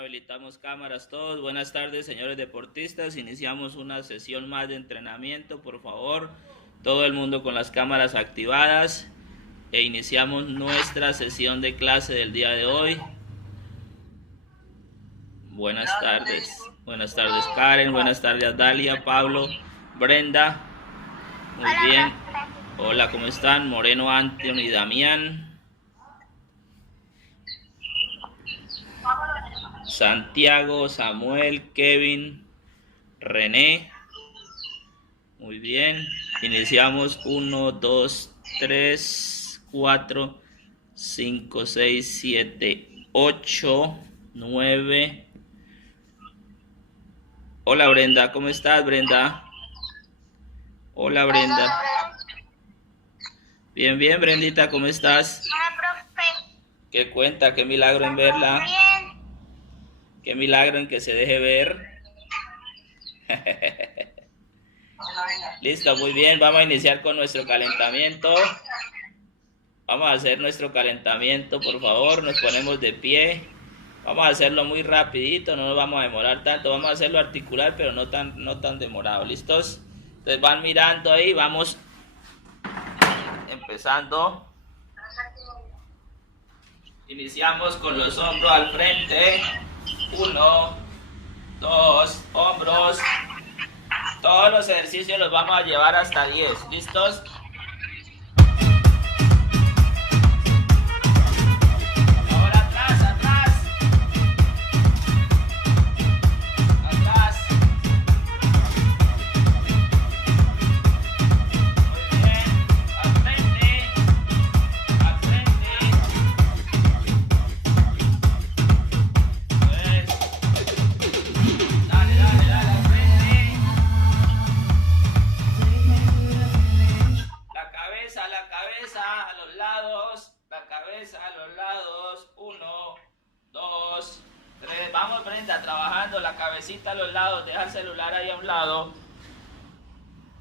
Habilitamos cámaras todos. Buenas tardes, señores deportistas. Iniciamos una sesión más de entrenamiento, por favor. Todo el mundo con las cámaras activadas. E iniciamos nuestra sesión de clase del día de hoy. Buenas tardes. Buenas tardes, Karen. Buenas tardes, Dalia, Pablo, Brenda. Muy bien. Hola, ¿cómo están? Moreno, Antonio y Damián. Santiago, Samuel, Kevin, René. Muy bien. Iniciamos 1, 2, 3, 4, 5, 6, 7, 8, 9. Hola, Brenda. ¿Cómo estás, Brenda? Hola, Brenda. Bien, bien, Brendita. ¿Cómo estás? Hola, profe. ¿Qué cuenta? Qué milagro en verla. Qué milagro en que se deje ver. Listo, muy bien. Vamos a iniciar con nuestro calentamiento. Vamos a hacer nuestro calentamiento, por favor. Nos ponemos de pie. Vamos a hacerlo muy rapidito, no nos vamos a demorar tanto. Vamos a hacerlo articular, pero no tan demorado. ¿Listos? Entonces van mirando ahí. Vamos empezando. Iniciamos con los hombros al frente. 1, 2, hombros. Todos los ejercicios los vamos a llevar hasta 10. ¿Listos? Ahora atrás, atrás. Atrás. Muy bien. Al frente. Al frente. Dale, al frente. La cabeza a los lados. La cabeza a los lados. 1, 2, 3. Vamos, Brenda, trabajando la cabecita a los lados. Deja el celular ahí a un lado.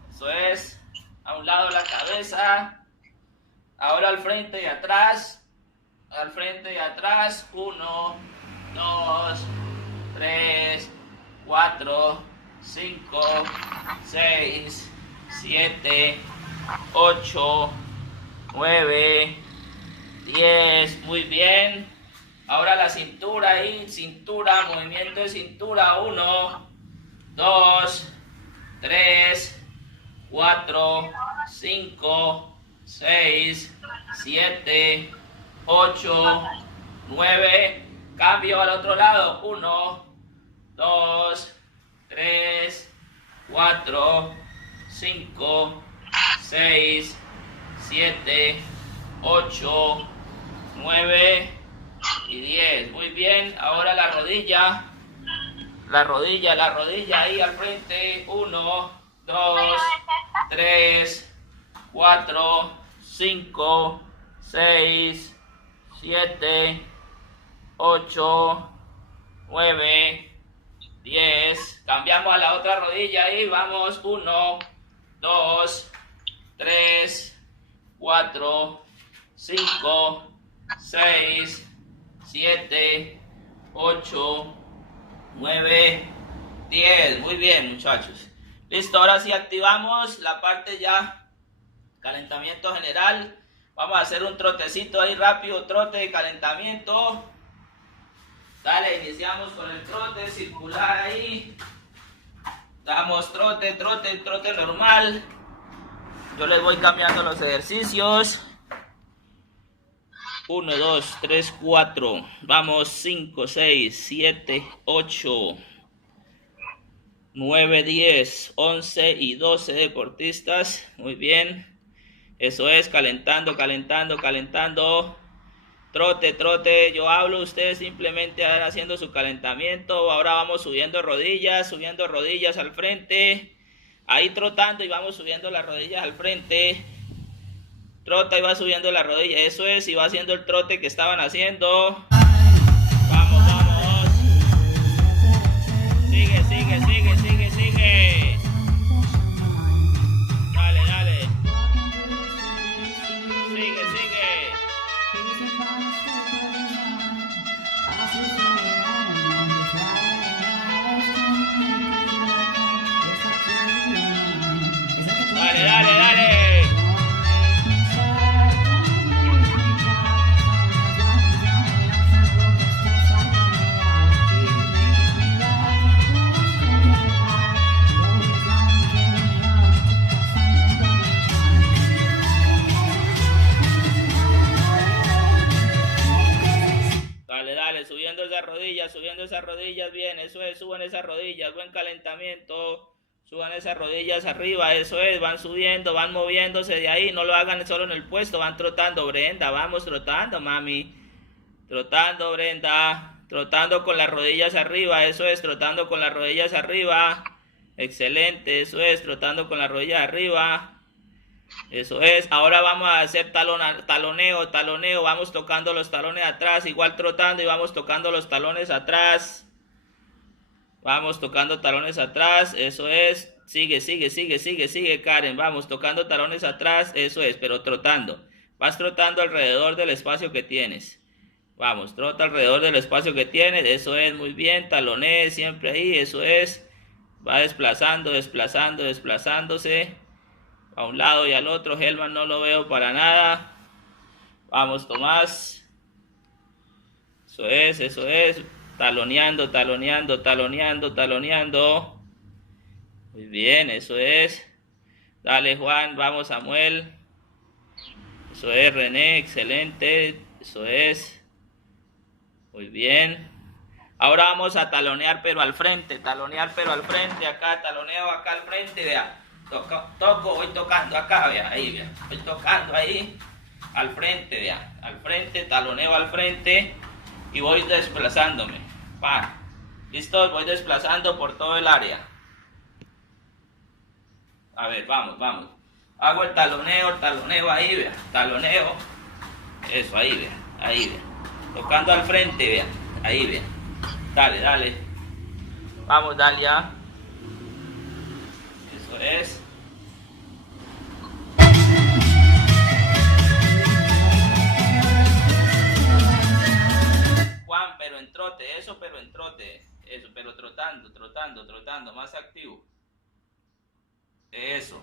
Eso es. A un lado la cabeza. Ahora al frente y atrás. Al frente y atrás. 1, 2, 3, 4, 5, 6, 7, 8, 9, 10. Muy bien. Ahora la cintura ahí. Cintura, movimiento de cintura. 1, 2, 3, 4, 5, 6, 7, 8, 9. Cambio al otro lado. 1, 2, 3, 4, 5, 6, 7, 8, 9 y 10. Muy bien. Ahora la rodilla. La rodilla ahí al frente. 1, 2, 3, 4, 5, 6, 7, 8, 9, 10. Cambiamos a la otra rodilla ahí. Vamos. 1, 2, 3, 4, 5, 6, 7, 8, 9, 10. Muy bien, muchachos. Listo, ahora sí activamos la parte ya calentamiento general. Vamos a hacer un trotecito ahí rápido, trote de calentamiento. Dale, iniciamos con el trote circular ahí. Damos trote, trote, trote normal. Yo les voy cambiando los ejercicios. 1, 2, 3, 4. Vamos, 5, 6, 7, 8, 9, 10, 11 y 12 deportistas. Muy bien. Eso es, calentando, calentando, calentando. Trote, trote. Yo hablo, ustedes simplemente van haciendo su calentamiento. Ahora vamos subiendo rodillas al frente. Ahí trotando y vamos subiendo las rodillas al frente. Trota y va subiendo la rodilla. Eso es, y va haciendo el trote que estaban haciendo. Vamos, vamos. Sigue, sigue, sigue, sigue, sigue. Dale, dale. Sigue, sigue. Dale, dale, dale. Subiendo esas rodillas, bien, eso es, suban esas rodillas, buen calentamiento, suban esas rodillas arriba, eso es, van subiendo, van moviéndose de ahí, no lo hagan solo en el puesto, van trotando, Brenda, vamos trotando, mami, trotando, Brenda, trotando con las rodillas arriba, eso es, trotando con las rodillas arriba, excelente, eso es, trotando con las rodillas arriba. Eso es, ahora vamos a hacer taloneo, taloneo, vamos tocando los talones atrás, igual trotando y vamos tocando los talones atrás. Vamos tocando talones atrás, eso es, sigue, sigue, sigue, sigue, sigue, Karen, vamos tocando talones atrás, eso es, pero trotando. Vas trotando alrededor del espacio que tienes. Vamos, trota alrededor del espacio que tienes, eso es, muy bien, talonee siempre ahí, eso es. Va desplazando, desplazando, desplazándose. A un lado y al otro. Helman no lo veo para nada. Vamos, Tomás. Eso es. Taloneando, taloneando, taloneando, taloneando. Muy bien, eso es. Dale, Juan, vamos, Samuel. Eso es, René, excelente. Eso es. Muy bien. Ahora vamos a talonear pero al frente. Talonear pero al frente. Acá, taloneo acá al frente, vea. Toco, voy tocando acá, vea, ahí, vea, voy tocando ahí, al frente, vea, al frente, taloneo al frente y voy desplazándome, pa, listo, voy desplazando por todo el área. A ver, vamos, vamos, hago el taloneo ahí, vea, taloneo, eso, ahí, vea, tocando al frente, vea, ahí, vea, dale, dale, vamos, Dalia. Eso es. Juan, pero en trote, eso, pero en trote. Eso, pero trotando, trotando, trotando, más activo. Eso.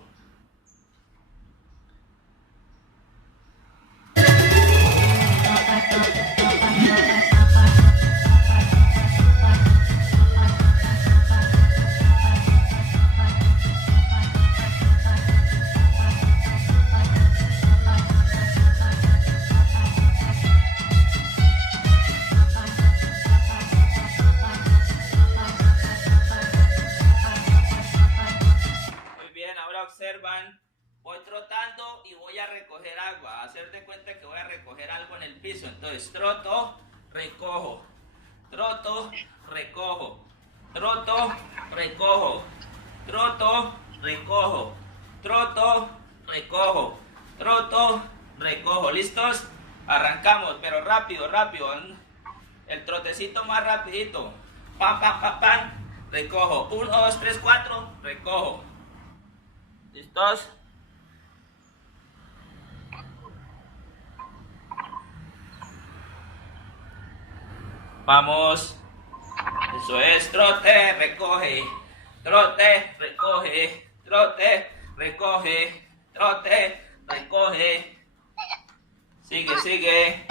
Observan, voy trotando y voy a recoger agua, hacer de cuenta que voy a recoger algo en el piso, entonces troto, recojo, troto, recojo, troto, recojo, troto, recojo, troto, recojo, troto, recojo, ¿listos? Arrancamos, pero rápido, rápido, el trotecito más rapidito, pam, pam, pam, pam, recojo, 1, 2, 3, 4, recojo. ¿Listos? Vamos. Eso es, trote, recoge. Trote, recoge. Trote, recoge. Trote, recoge. Sigue, sigue.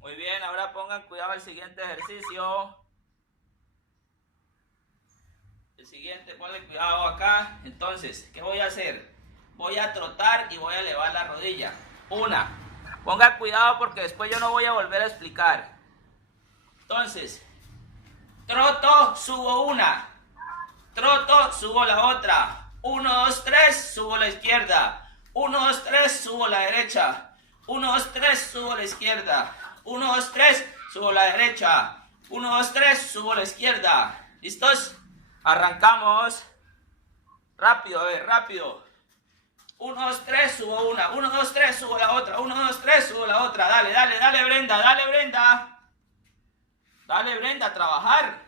Muy bien, ahora pongan cuidado al siguiente ejercicio. El siguiente, ponle cuidado acá. Entonces, ¿qué voy a hacer? Voy a trotar y voy a elevar la rodilla. Una. Ponga cuidado porque después yo no voy a volver a explicar. Entonces, troto, subo una. Troto, subo la otra. 1, 2, 3, subo la izquierda. 1, 2, 3, subo la derecha. 1, 2, 3, subo la izquierda. 1, 2, 3, subo la derecha. 1, 2, 3, subo la izquierda. ¿Listos? Arrancamos. Rápido, a ver, rápido. 1, 2, 3, subo una. 1, 2, 3, subo la otra. 1, 2, 3, subo la otra. Dale, dale, dale, Brenda, dale, Brenda. Dale, Brenda, a trabajar.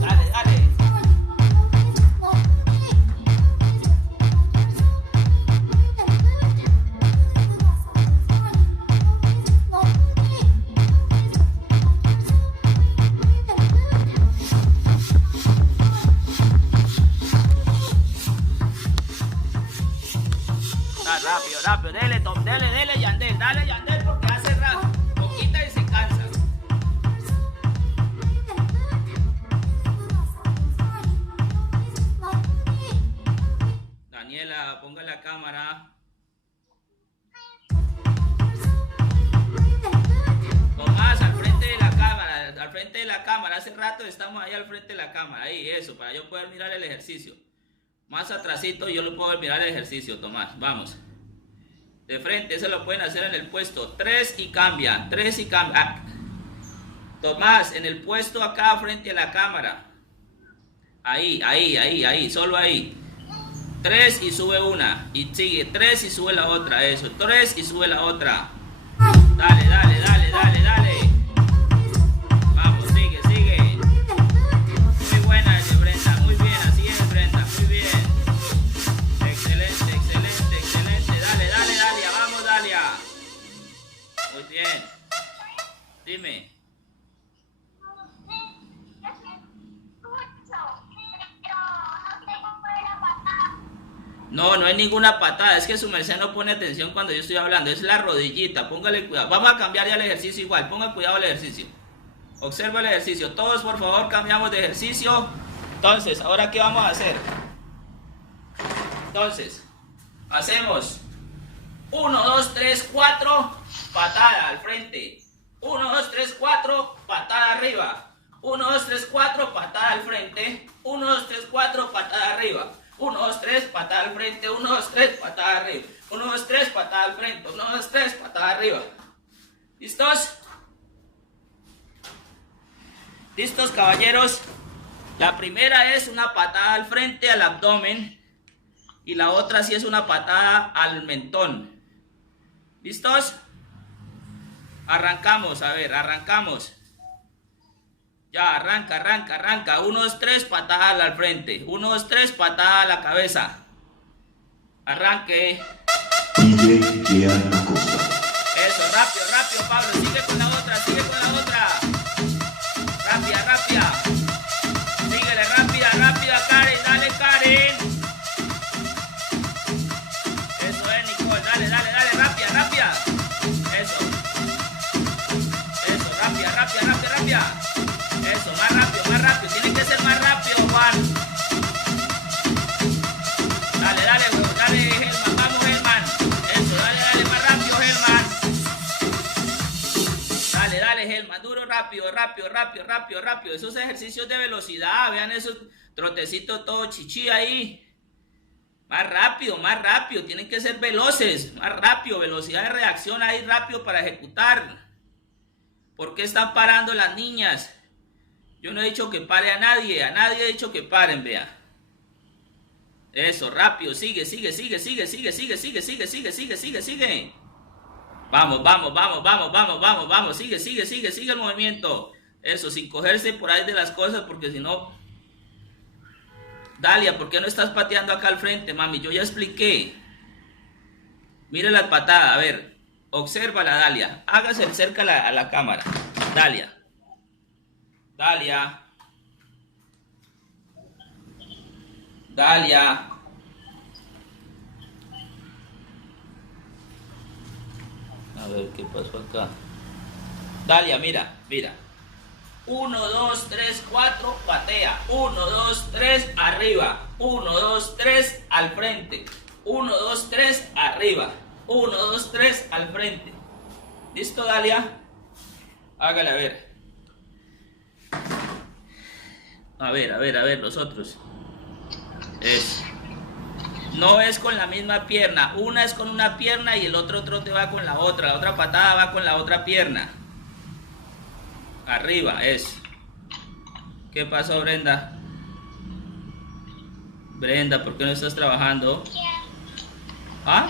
Dale, dale. Rápido, rápido, dele, Tom, dele, Yandel, dale, Yandel, porque hace rato, poquita y se cansa. Daniela, ponga la cámara. Tomás, al frente de la cámara, al frente de la cámara, hace rato estamos ahí al frente de la cámara, ahí, eso, para yo poder mirar el ejercicio. Más atrasito yo lo puedo mirar el ejercicio, Tomás, vamos. De frente, eso lo pueden hacer en el puesto. 3 y cambia. 3 y cambia. Ah. Tomás, en el puesto acá frente a la cámara. Ahí. Solo ahí. 3 y sube una. Y sigue. 3 y sube la otra. Eso. 3 y sube la otra. Dale, dale, dale, dale, dale. Vamos, sigue, sigue. Muy buena ese, Brenda. Muy bien. Así es, Brenda. Muy bien. Excelente, excelente, excelente. Dale, dale, Dalia. Vamos, Dalia. Muy bien. Dime. No, no hay ninguna patada. Es que su merced no pone atención cuando yo estoy hablando. Es la rodillita. Póngale cuidado. Vamos a cambiar ya el ejercicio igual. Ponga cuidado al ejercicio. Observa el ejercicio. Todos, por favor, cambiamos de ejercicio. Entonces, ¿ahora qué vamos a hacer? Entonces, hacemos 1, 2, 3, 4, patada al frente. 1, 2, 3, 4, patada arriba. 1, 2, 3, 4, patada al frente. 1, 2, 3, 4, patada arriba. 1, 2, 3, patada al frente. 1, 2, 3, patada arriba. 1, 2, 3, patada al frente. 1, 2, 3, patada arriba. ¿Listos? ¿Listos, caballeros? La primera es una patada al frente, al abdomen. Y la otra sí es una patada al mentón. ¿Listos? Arrancamos, a ver, arrancamos. Ya, arranca. 1, 2, 3, patada al frente. 1, 2, 3, patada a la cabeza. Arranque. Eso, rápido, Pablo. Sigue con la otra. Rápida. Síguele, rápida, Karen. Dale, Karen. Eso es, Nicole. Dale, rápida. Eso, rápida. Eso, más rápido. Tiene que ser más rápido, Juan. Dale, Helman. Vamos, Helman. Eso, dale, más rápido, Helman. Dale, Dale, Helma, duro, rápido, rápido, rápido, rápido, rápido. Esos ejercicios de velocidad, vean esos trotecitos todo chichi ahí. Más rápido, tienen que ser veloces, más rápido, velocidad de reacción ahí rápido para ejecutar. ¿Por qué están parando las niñas? Yo no he dicho que pare a nadie he dicho que paren, vea. Eso, rápido, sigue. Vamos, sigue el movimiento. Eso, sin cogerse por ahí de las cosas, porque si no... Dalia, ¿por qué no estás pateando acá al frente, mami? Yo ya expliqué. Mire las patadas, a ver. Obsérvala, Dalia. Hágase cerca a la cámara. Dalia. A ver, ¿qué pasó acá? Dalia, mira. 1, 2, 3, 4, patea. 1, 2, 3, arriba. 1, 2, 3, al frente. 1, 2, 3, arriba. 1, 2, 3, al frente. ¿Listo, Dalia? Hágale, a ver. A ver, los otros. No es con la misma pierna. Una es con una pierna y el otro trote va con la otra. La otra patada va con la otra pierna. Arriba, ¿Qué pasó, Brenda? Brenda, ¿por qué no estás trabajando? ¿Ah?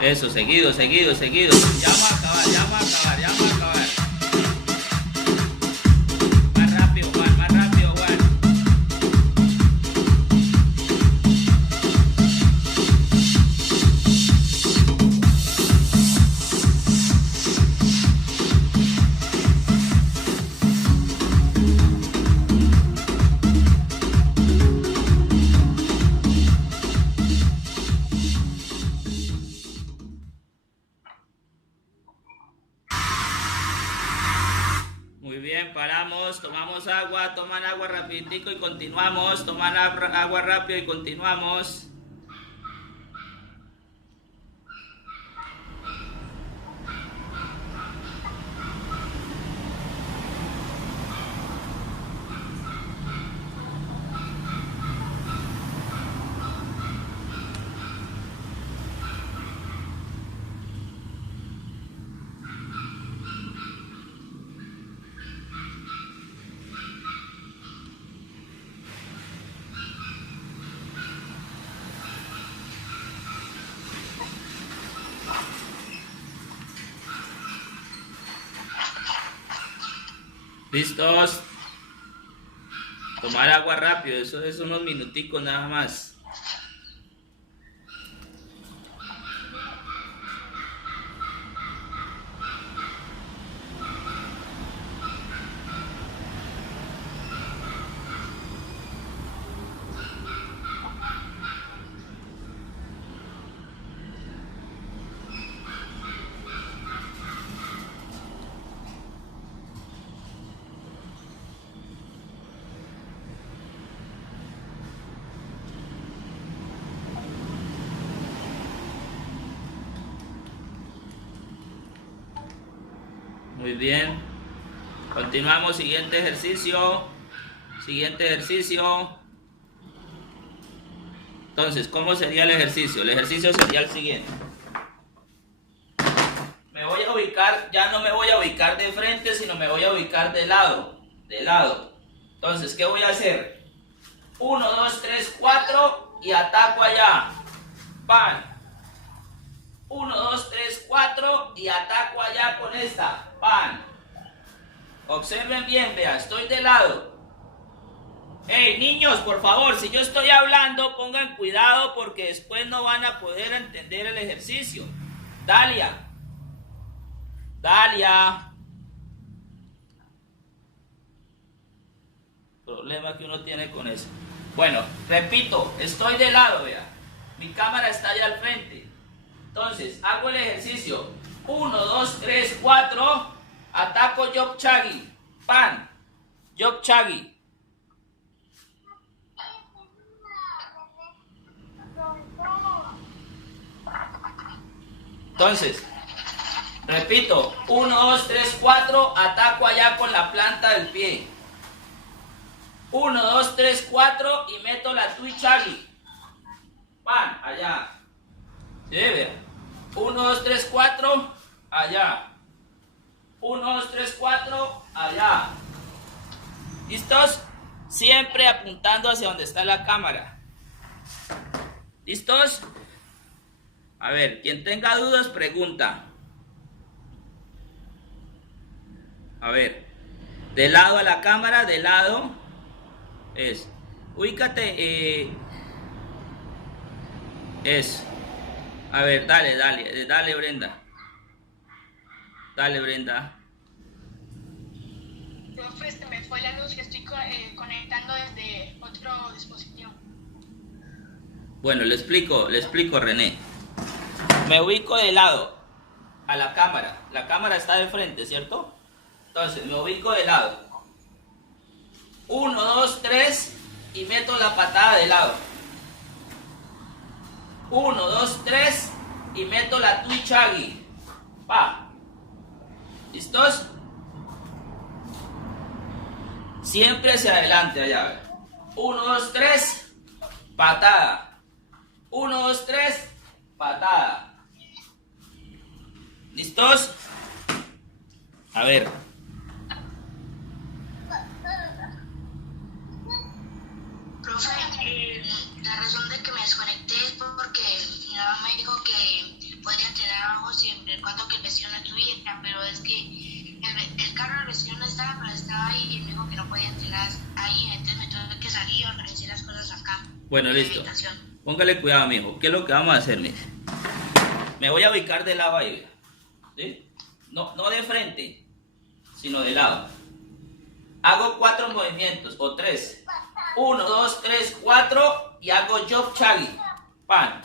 Eso, seguido. Ya vamos a acabar. Más rápido, Juan. Muy bien, paramos, tomamos agua, toman agua rapiditico y continuamos, toman agua rápido y continuamos. ¿Listos? Tomar agua rápido, eso es unos minuticos nada más. Muy bien. Continuamos, siguiente ejercicio. Entonces, ¿cómo sería el ejercicio? El ejercicio sería el siguiente. Me voy a ubicar, ya no me voy a ubicar de frente, sino me voy a ubicar de lado. Entonces, ¿qué voy a hacer? 1, 2, 3, 4 y ataco allá. Pan. 1, 2, 3, 4 y ataco allá con esta. Pan. Observen bien, vean, estoy de lado. Hey, niños, por favor, si yo estoy hablando, pongan cuidado porque después no van a poder entender el ejercicio. Dalia. Problema que uno tiene con eso. Bueno, repito, estoy de lado, vean. Mi cámara está allá al frente. Entonces, hago el ejercicio. 1, 2, 3, 4. Ataco Jog Chagi. Pan. Jog Chagi. Entonces, repito, 1, 2, 3, 4, ataco allá con la planta del pie. 1, 2, 3, 4 y meto la twitch aquí. Pan, allá. ¿Sí? Vea. 1, 2, 3, 4, allá. 1, 2, 3, 4, allá. ¿Listos? Siempre apuntando hacia donde está la cámara. ¿Listos? A ver, quien tenga dudas, pregunta. A ver, de lado a la cámara, de lado es. Ubícate, es. A ver, dale Brenda. Dale Brenda. Profe, se me fue la luz, que estoy conectando desde otro dispositivo. Bueno, le explico René. Me ubico de lado a la cámara. La cámara está de frente, ¿cierto? Entonces, me ubico de lado. 1, 2, 3 y meto la patada de lado. 1, 2, 3 y meto la twitch aquí. Pa. ¿Listos? Siempre hacia adelante allá. 1, 2, 3, patada. 1, 2, 3, patada. ¿Listos? A ver. Profe, la razón de que me desconecté es porque mi mamá me dijo que podía entrenar abajo siempre cuando que el vecino no estuviera, pero es que el carro del vecino no estaba, pero estaba ahí y me dijo que no podía entrenar ahí, entonces me tuve que salir y organizar las cosas acá. Bueno, listo. Póngale cuidado, mijo. ¿Qué es lo que vamos a hacer, mire? Me voy a ubicar de lado ahí. ¿Sí? No de frente, sino de lado. Hago 4 movimientos o 3. 1, 2, 3, 4 y hago job chagi. Pan.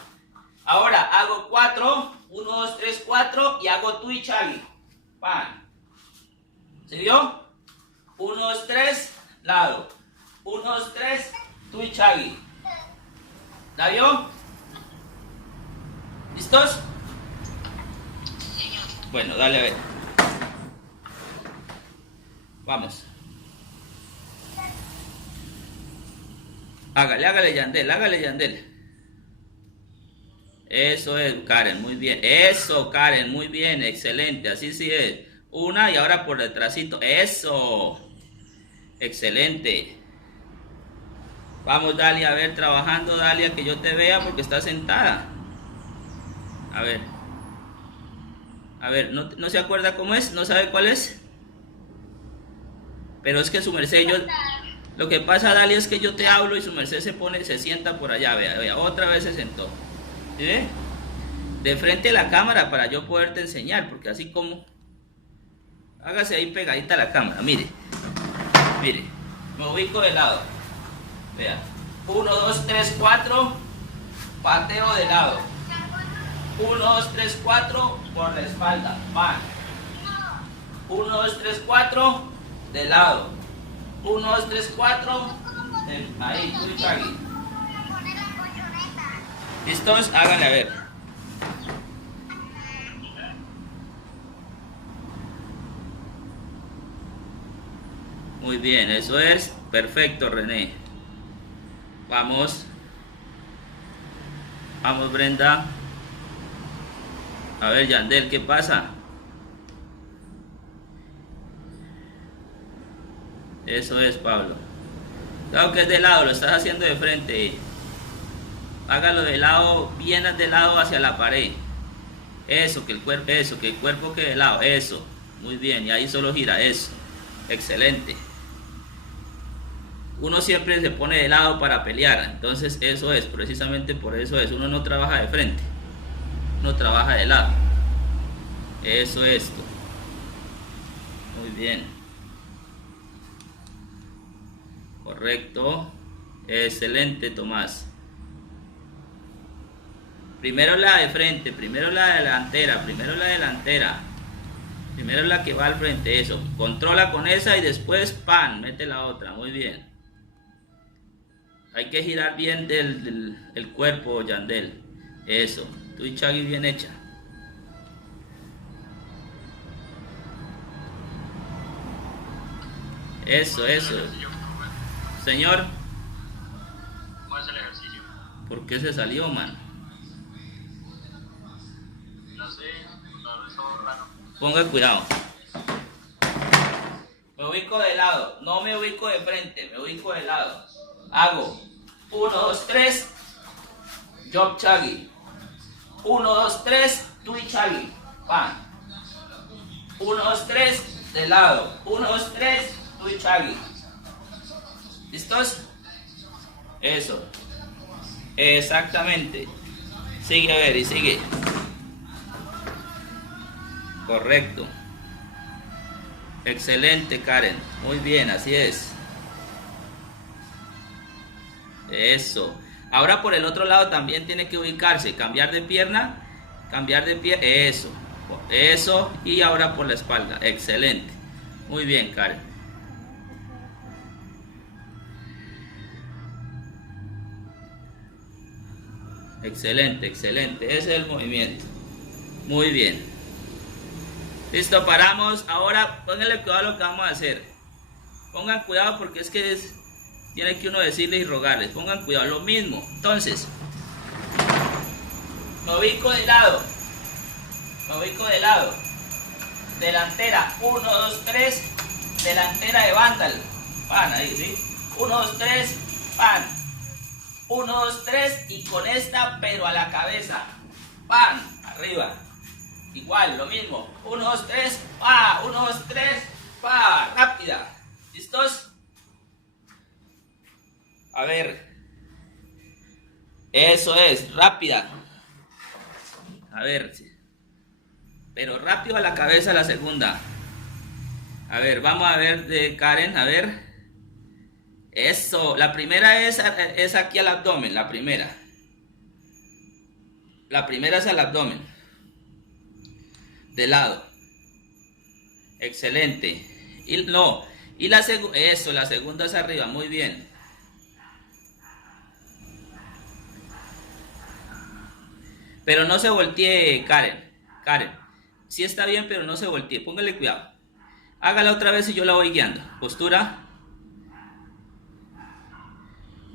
Ahora hago 4. 1, 2, 3, 4 y hago twitch chagi. Pan. ¿Se vio? 1, 2, 3, lado. 1, 2, 3, twitch chagi. ¿La vio? ¿Listos? Bueno, dale a ver. Vamos. Hágale, Yandel. Eso es, Karen, muy bien. Eso, Karen, muy bien, excelente. Así sí es. Una y ahora por detrásito. Eso. Excelente. Vamos, Dalia, a ver, trabajando, Dalia, que yo te vea porque está sentada. A ver, ¿no se acuerda cómo es? ¿No sabe cuál es? Pero es que su merced, lo que pasa, Dalia, es que yo te hablo y su merced se sienta por allá, vea, otra vez se sentó. ¿Sí ve? De frente a la cámara para yo poderte enseñar, porque así como... Hágase ahí pegadita a la cámara, mire, me ubico de lado. Vea, 1, 2, 3, 4, pateo de lado. 1, 2, 3, 4, por la espalda, van. 1, 2, 3, 4, de lado. 1, 2, 3, 4, ahí, twitch aquí. ¿Listos? Háganle a ver. Muy bien, eso es perfecto, René. Vamos. Vamos, Brenda. A ver, Yandel, ¿qué pasa? Eso es, Pablo. Claro que es de lado, lo estás haciendo de frente. Hágalo de lado, bien de lado hacia la pared. Eso, que el cuerpo quede de lado. Eso, muy bien. Y ahí solo gira, eso. Excelente. Uno siempre se pone de lado para pelear. Entonces eso es, precisamente por eso es. Uno no trabaja de frente. Uno trabaja de lado. Eso es esto. Muy bien. Correcto. Excelente, Tomás. Primero la de frente, primero la delantera, primero la que va al frente, eso. Controla con esa y después, pan, mete la otra, muy bien. Hay que girar bien el cuerpo, Yandel. Eso, twitch chagi bien hecha. Eso, eso. Señor, ¿Cómo es el ejercicio? ¿por qué se salió, man? No sé, no es todo raro. Ponga cuidado. Me ubico de lado, no me ubico de frente, me ubico de lado. Hago 1, 2, 3, Job Chagi. 1, 2, 3, Tui Chagi. Pan. 1, 2, 3, de lado. 1, 2, 3, Tui Chagi. ¿Listos? Eso. Exactamente. Sigue a ver y sigue. Correcto. Excelente, Karen. Muy bien, así es. Eso. Ahora por el otro lado también tiene que ubicarse. Cambiar de pierna. Cambiar de pie. Eso. Eso. Y ahora por la espalda. Excelente. Muy bien, Karen. Excelente, excelente. Ese es el movimiento. Muy bien. Listo, paramos. Ahora pónganle cuidado a lo que vamos a hacer. Pongan cuidado porque es que tiene que uno decirles y rogarles. Pongan cuidado, lo mismo. Entonces, me ubico de lado. Me ubico de lado. Delantera, 1, 2, 3. Delantera de Vandal. Pan, ahí, ¿sí? 1, 2, 3. Pan. 1, 2, 3. Y con esta, pero a la cabeza. Pan, arriba. Igual, lo mismo. 1, 2, 3, pa. 1, 2, 3, pa. Rápida. ¿Listos? A ver. Eso es, rápida. A ver. Pero rápido a la cabeza la segunda. A ver, vamos a ver de Karen, a ver. Eso. La primera es aquí al abdomen, la primera. La primera es al abdomen. De lado. Excelente. Y no. Y la segunda. Eso, la segunda es arriba. Muy bien. Pero no se voltee, Karen. Karen. Sí está bien, pero no se voltee. Póngale cuidado. Hágala otra vez y yo la voy guiando. Postura.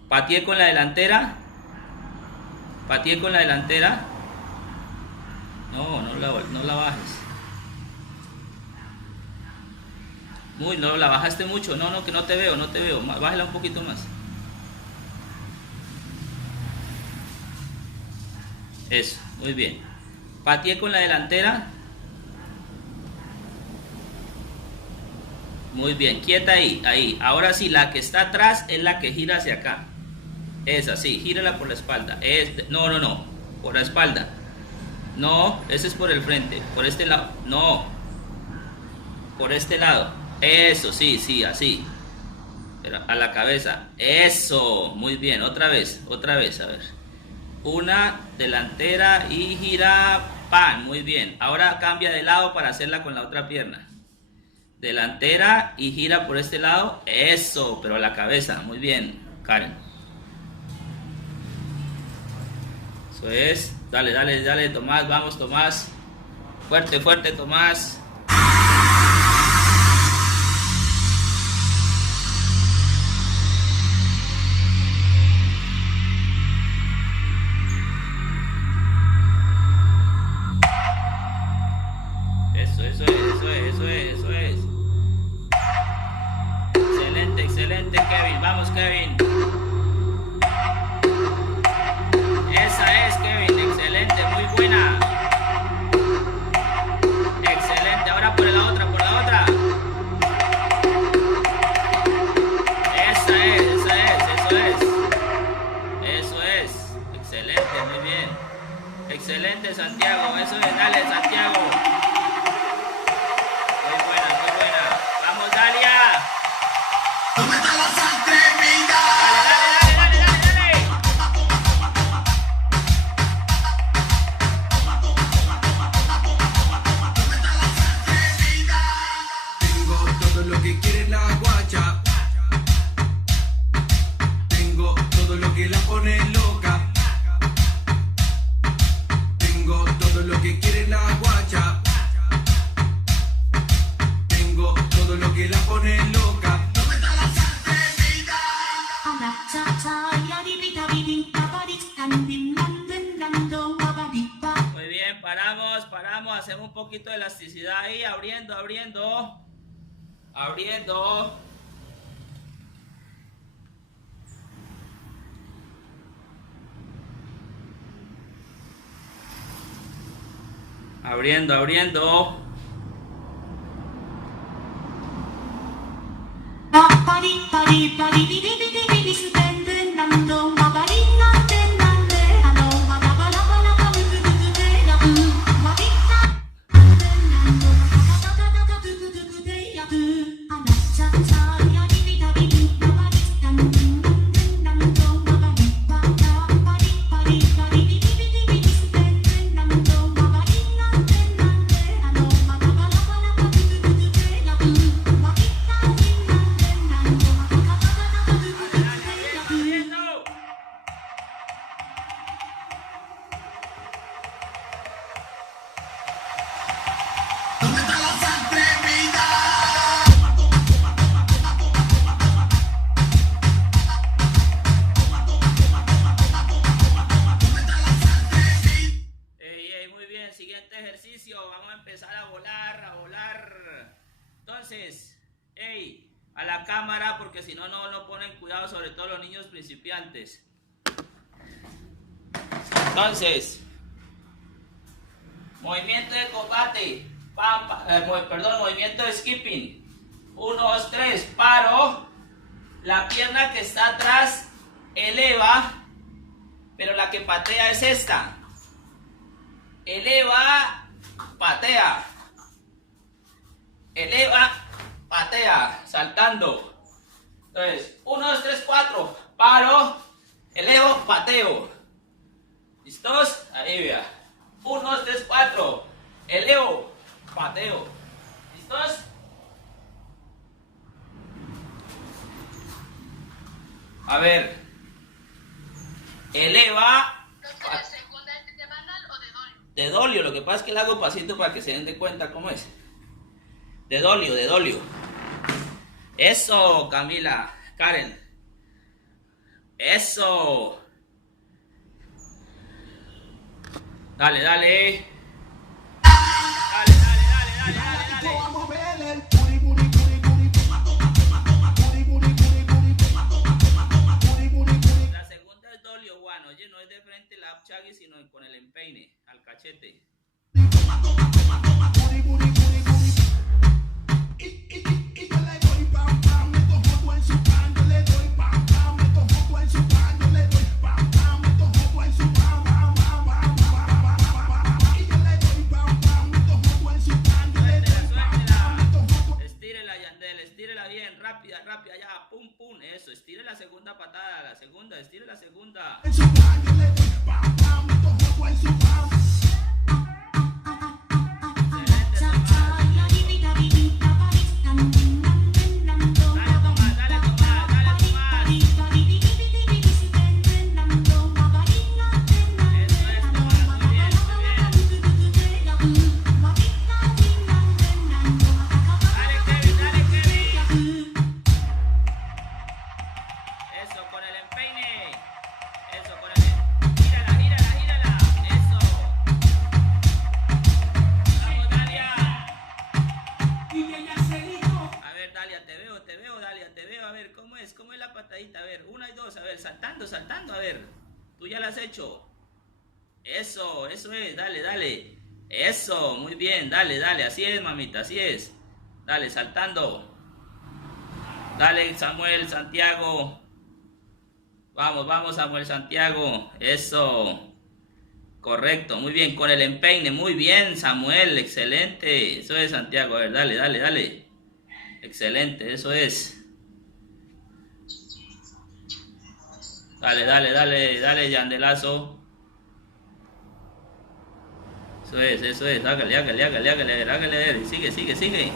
Patee con la delantera. Patee con la delantera. No la bajes. Muy, no la bajaste mucho. No, que no te veo. Bájala un poquito más. Eso, muy bien. Patee con la delantera. Muy bien, quieta ahí. Ahora sí, la que está atrás es la que gira hacia acá. Esa, sí, gírala por la espalda. No, por la espalda. No, ese es por el frente. Por este lado. No. Por este lado. Eso, sí, así. Pero a la cabeza. Eso. Muy bien. Otra vez. A ver. Una delantera y gira. Pan. Muy bien. Ahora cambia de lado para hacerla con la otra pierna. Delantera y gira por este lado. Eso. Pero a la cabeza. Muy bien, Karen. Eso es. Dale, Tomás, vamos, Tomás. Fuerte, Tomás. Eso es. Excelente, Kevin. Vamos, Kevin. Esa es, Kevin, excelente, muy buena. Excelente, ahora por la otra. Eso es. Excelente, muy bien. Excelente, Santiago, eso es, dale, Santiago. Muy buena. Vamos, Dalia. ¿Dónde está la sangre, vida? Dale. Tengo todo lo que quiere la guacha. Tengo todo lo que la pone loca. Tengo todo lo que quiere la guacha. Tengo todo lo que la pone loca. Muy bien, paramos, hacemos un poquito de elasticidad ahí, abriendo. Abriendo. Muy bien, siguiente ejercicio, vamos a empezar a volar. Entonces, a la cámara, porque si no, no ponen cuidado, sobre todo los niños principiantes. Entonces, movimiento de combate, movimiento de skipping. 1, 2, 3, paro, la pierna que está atrás eleva, pero la que patea es esta. Eleva, patea, saltando. Entonces, 1, 2, 3, 4, paro, elevo, pateo. ¿Listos? Ahí vea. 1, 2, 3, 4, elevo, pateo. ¿Listos? A ver. Eleva. De dolio, lo que pasa es que le hago pasito para que se den de cuenta cómo es. De dolio. Eso, Camila, Karen. Eso. Dale. Dale. La segunda es dolio, Juan. Oye, no es de frente la upchaggy, sino con el empeine al cachete. Estírela, Yandel, estírela bien, rápida, ya, pum, eso, estire la segunda patada, estire la segunda. ¿Cómo es la patadita? A ver, 1 y 2, a ver, saltando, a ver. Tú ya la has hecho. Eso es, dale. Eso, muy bien, dale, así es, mamita, así es. Dale, saltando. Dale, Samuel, Santiago. Vamos, Samuel, Santiago. Eso. Correcto, muy bien, con el empeine, muy bien, Samuel, excelente. Eso es, Santiago, a ver, dale. Excelente, eso es. Dale, Yandelazo. Eso es, hágale, sigue.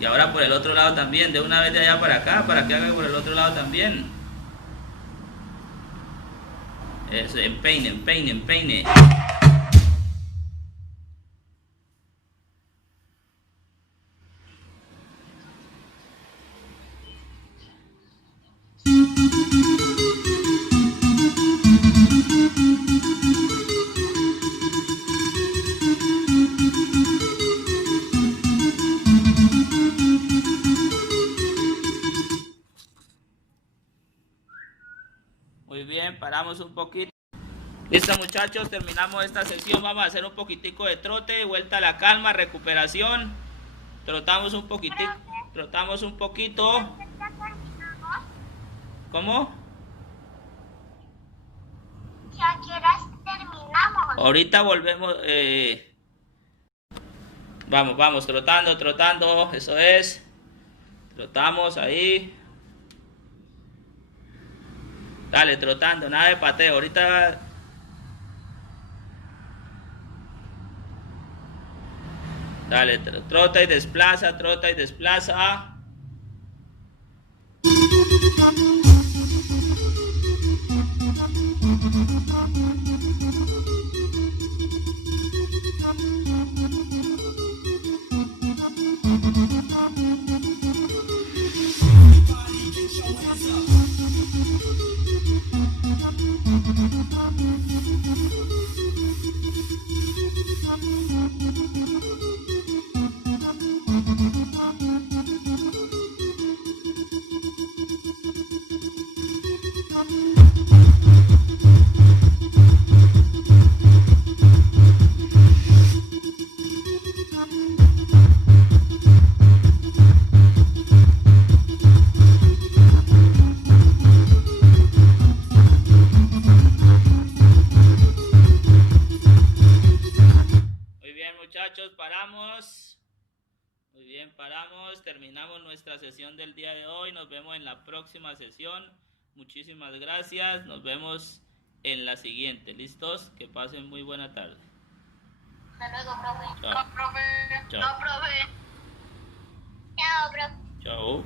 Y ahora por el otro lado también, de una vez de allá para acá, para que haga por el otro lado también. Eso, empeine. Muy bien, paramos un poquito. Listo, muchachos, terminamos esta sesión. Vamos a hacer un poquitico de trote, vuelta a la calma, recuperación. Trotamos un poquitico, trotamos un poquito. ¿Cómo? ¿Ya quieras terminamos? Ahorita volvemos. Vamos, trotando, eso es. Trotamos ahí. Dale, trotando, nada de pateo. Ahorita. Dale, trota y desplaza, trota y desplaza. Muchachos, paramos. Muy bien, paramos. Terminamos nuestra sesión del día de hoy. Nos vemos en la próxima sesión. Muchísimas gracias. Nos vemos en la siguiente. ¿Listos? Que pasen muy buena tarde. Hasta luego, profe. Chao. No, profe. Chao. No, profe. Chao, profe. Chao.